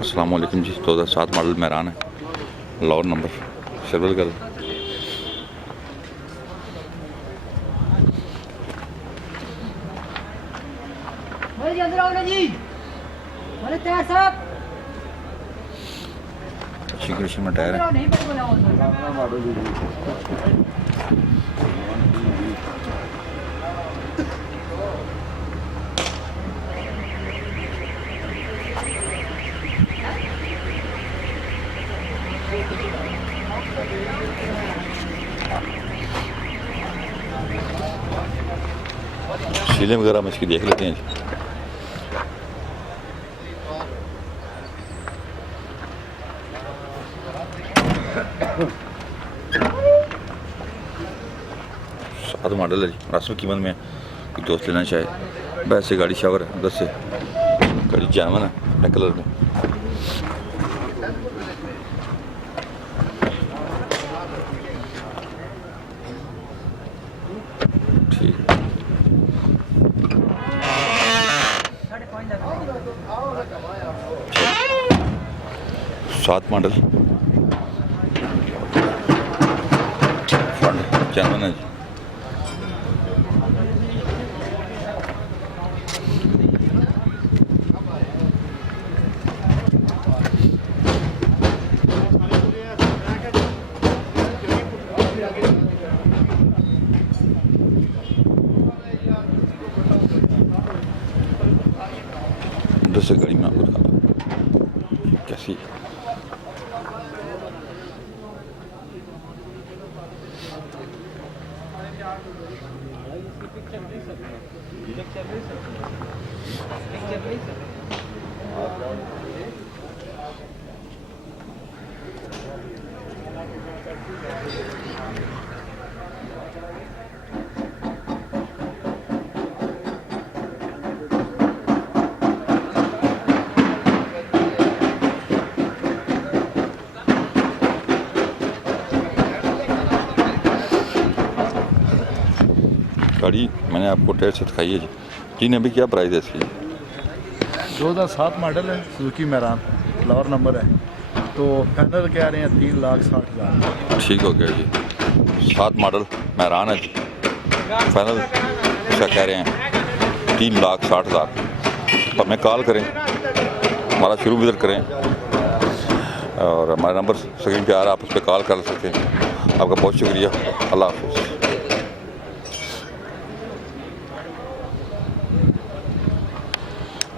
अस्सलाम वालेकुम जी। 2007 मॉडल मेहरान है, लाहौर नंबर, सिल्वर कलर। अच्छी कंडीशन में टायर है। शीलें वगैरह हम इसकी देख लेते हैं जी। सात मॉडल है जी, मुनासिब कीमत में कोई दोस्त लेना चाहे। वैसे गाड़ी शावर है, 10 से गाड़ी जामन है अपने कलर में। ठीक 7 मॉडल जामन है जी। से गाड़ी में आपको दिखाता हूँ कैसी गाड़ी मैंने आपको टेस्ट से दिखाई है जी। जी ने अभी क्या प्राइस है इसकी? 2007 मॉडल है, सुजुकी मेहरान, लाहौर नंबर है। तो फाइनल कह रहे हैं 3,60,000। ठीक हो गया जी। 7 मॉडल मेहरान है जी, फाइनल क्या कह रहे हैं 3,60,000। पर हमें कॉल करें, हमारा शुरू विजिट करें और हमारा नंबर स्क्रीन पे आ रहा है, आप उस पर कॉल कर सकते हैं। आपका बहुत शुक्रिया, अल्लाह हाफ़िज़।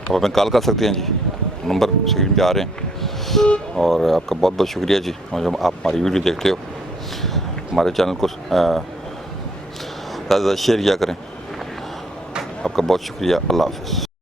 आप हमें कॉल कर सकते हैं जी, नंबर स्क्रीन पे आ रहे हैं। और आपका बहुत बहुत शुक्रिया जी, जब आप हमारी वीडियो देखते हो। हमारे चैनल को ज़्यादा ज़्यादा शेयर किया करें। आपका बहुत शुक्रिया, अल्लाह हाफ़िज़।